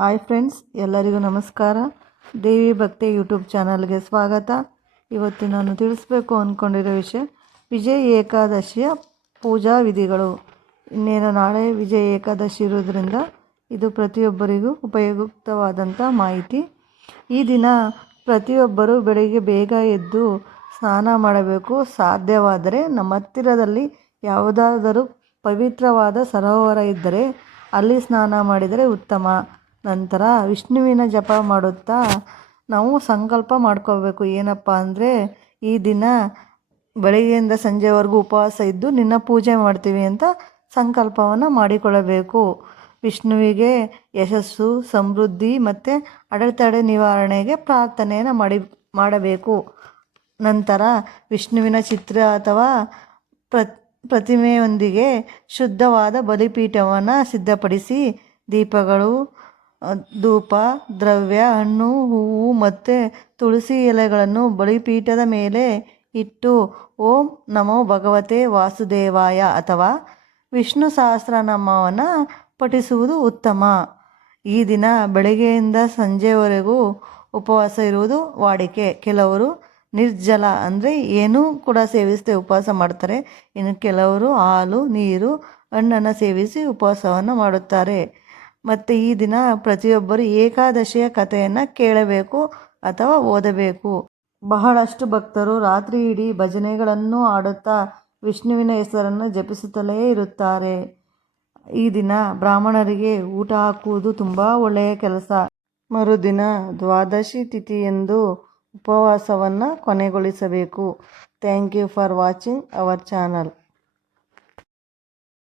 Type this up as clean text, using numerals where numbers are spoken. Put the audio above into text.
Hi friends, ಎಲ್ಲರಿಗೂ ನಮಸ್ಕಾರ. ದೇವಿ ಭಕ್ತಿ ಯೂಟ್ಯೂಬ್ ಚಾನಲ್ಗೆ ಸ್ವಾಗತ. ಇವತ್ತು ನಾನು ತಿಳಿಸ್ಬೇಕು ಅಂದ್ಕೊಂಡಿರೋ ವಿಷಯ ವಿಜಯ ಏಕಾದಶಿಯ ಪೂಜಾ ವಿಧಿಗಳು. ಇನ್ನೇನು ನಾಳೆ ವಿಜಯ ಏಕಾದಶಿ ಇರೋದ್ರಿಂದ ಇದು ಪ್ರತಿಯೊಬ್ಬರಿಗೂ ಉಪಯುಕ್ತವಾದಂಥ ಮಾಹಿತಿ. ಈ ದಿನ ಪ್ರತಿಯೊಬ್ಬರು ಬೆಳಗ್ಗೆ ಬೇಗ ಎದ್ದು ಸ್ನಾನ ಮಾಡಬೇಕು. ಸಾಧ್ಯವಾದರೆ ನಮ್ಮ ಹತ್ತಿರದಲ್ಲಿ ಯಾವುದಾದರೂ ಪವಿತ್ರವಾದ ಸರೋವರ ಇದ್ದರೆ ಅಲ್ಲಿ ಸ್ನಾನ ಮಾಡಿದರೆ ಉತ್ತಮ. ನಂತರ ವಿಷ್ಣುವಿನ ಜಪ ಮಾಡುತ್ತಾ ನಾವು ಸಂಕಲ್ಪ ಮಾಡ್ಕೋಬೇಕು. ಏನಪ್ಪ ಅಂದರೆ, ಈ ದಿನ ಬೆಳಗ್ಗೆಯಿಂದ ಸಂಜೆವರೆಗೂ ಉಪವಾಸ ಇದ್ದು ನಿನ್ನ ಪೂಜೆ ಮಾಡ್ತೀವಿ ಅಂತ ಸಂಕಲ್ಪವನ್ನು ಮಾಡಿಕೊಳ್ಳಬೇಕು. ವಿಷ್ಣುವಿಗೆ ಯಶಸ್ಸು, ಸಮೃದ್ಧಿ ಮತ್ತು ಅಡೆತಡೆ ನಿವಾರಣೆಗೆ ಪ್ರಾರ್ಥನೆಯನ್ನು ಮಾಡಬೇಕು. ನಂತರ ವಿಷ್ಣುವಿನ ಚಿತ್ರ ಅಥವಾ ಪ್ರತಿಮೆಯೊಂದಿಗೆ ಶುದ್ಧವಾದ ಬಲಿಪೀಠವನ್ನು ಸಿದ್ಧಪಡಿಸಿ ದೀಪಗಳು, ಧೂಪ, ದ್ರವ್ಯ, ಹಣ್ಣು, ಹೂವು ಮತ್ತು ತುಳಸಿ ಎಲೆಗಳನ್ನು ಬಲಿಪೀಠದ ಮೇಲೆ ಇಟ್ಟು ಓಂ ನಮೋ ಭಗವತೆ ವಾಸುದೇವಾಯ ಅಥವಾ ವಿಷ್ಣು ಸಹಸ್ರನಾಮವನ್ನು ಪಠಿಸುವುದು ಉತ್ತಮ. ಈ ದಿನ ಬೆಳಗ್ಗೆಯಿಂದ ಸಂಜೆವರೆಗೂ ಉಪವಾಸ ಇರುವುದು ವಾಡಿಕೆ. ಕೆಲವರು ನಿರ್ಜಲ ಅಂದರೆ ಏನೂ ಕೂಡ ಸೇವಿಸದೆ ಉಪವಾಸ ಮಾಡ್ತಾರೆ. ಇನ್ನು ಕೆಲವರು ಹಾಲು, ನೀರು, ಹಣ್ಣನ್ನು ಸೇವಿಸಿ ಉಪವಾಸವನ್ನು ಮಾಡುತ್ತಾರೆ. ಮತ್ತು ಈ ದಿನ ಪ್ರತಿಯೊಬ್ಬರು ಏಕಾದಶಿಯ ಕಥೆಯನ್ನು ಕೇಳಬೇಕು ಅಥವಾ ಓದಬೇಕು. ಬಹಳಷ್ಟು ಭಕ್ತರು ರಾತ್ರಿ ಇಡೀ ಭಜನೆಗಳನ್ನು ಹಾಡುತ್ತಾ ವಿಷ್ಣುವಿನ ಹೆಸರನ್ನು ಜಪಿಸುತ್ತಲೇ ಇರುತ್ತಾರೆ. ಈ ದಿನ ಬ್ರಾಹ್ಮಣರಿಗೆ ಊಟ ಹಾಕುವುದು ತುಂಬ ಒಳ್ಳೆಯ ಕೆಲಸ. ಮರುದಿನ ದ್ವಾದಶಿ ತಿಥಿಯಂದು ಉಪವಾಸವನ್ನು ಕೊನೆಗೊಳಿಸಬೇಕು. Thank you for watching our channel.